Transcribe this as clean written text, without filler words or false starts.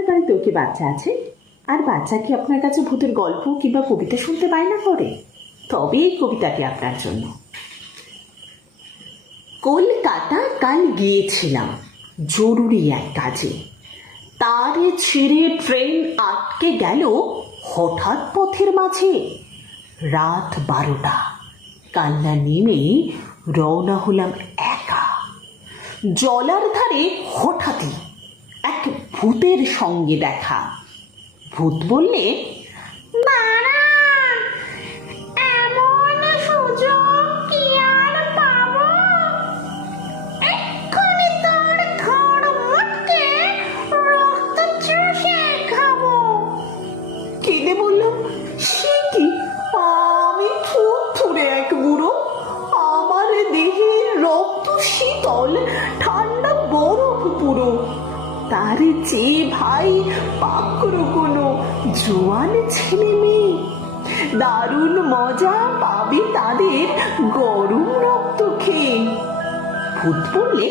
আপনার বাড়িতে কি বাচ্চা আছে? আর বাচ্চা কি আপনার কাছে ভূতের গল্প কিংবা কবিতা শুনতে বায়না করে? তবে এই কবিতাটি আপনার জন্য। কলকাতা কাল গিয়েছিলাম জরুরি এক কাজে। তারে ছিঁড়ে ট্রেন আটকে গেল হঠাৎ পথের মাঝে। রাত 12টা, কান্না নেমে রওনা হলাম একা। জলার ধারে হঠাৎই এক ভূতের সঙ্গে দেখা। ভূত বললে, বাড়া, এমন সুযোগ কি আর পাবো? এক্ষুনি তোর ঘর মুটকে রক্ত চুষে খাবো। কেঁদে বললাম, সে কি? আমি থুরথুরে এক বুড়ো, আমার দেহে রক্ত শীতল, ঠান্ডা বরফ পুরো। তার চেয়ে ভাই পাকড় কোনো জোয়ান ছেলে মেয়ে, দারুণ মজা পাবে তাদের গরম রক্ত খেয়ে। ভূত বললে,